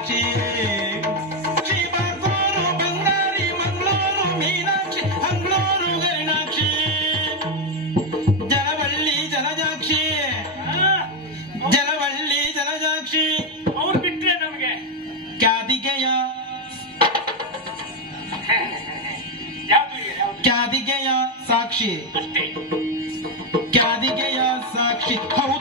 ಮೀನಾಕ್ಷಿ ಶ್ರೀಮಂಗಳೂರು ಬಂಗಾರಿ ಮಂಗಳೂರು ಮೀನಾಕ್ಷಿ ಮಂಗಳೂರು ಗರಿನಾಕ್ಷಿ ಜಲವಳ್ಳಿ ಜಲಜಾಕ್ಷಿ ಜಲವಳ್ಳಿ ಜಲಜಾಕ್ಷಿ ಅವ್ರು ಬಿಟ್ರೆ ನಮ್ಗೆ ಕ್ಯಾದಿಗೆಯ ಕ್ಯಾದಿಗೆಯ ಸಾಕ್ಷಿ ಅಷ್ಟೇ ಕ್ಯಾದಿಗೆಯ ಸಾಕ್ಷಿ ಹೌದು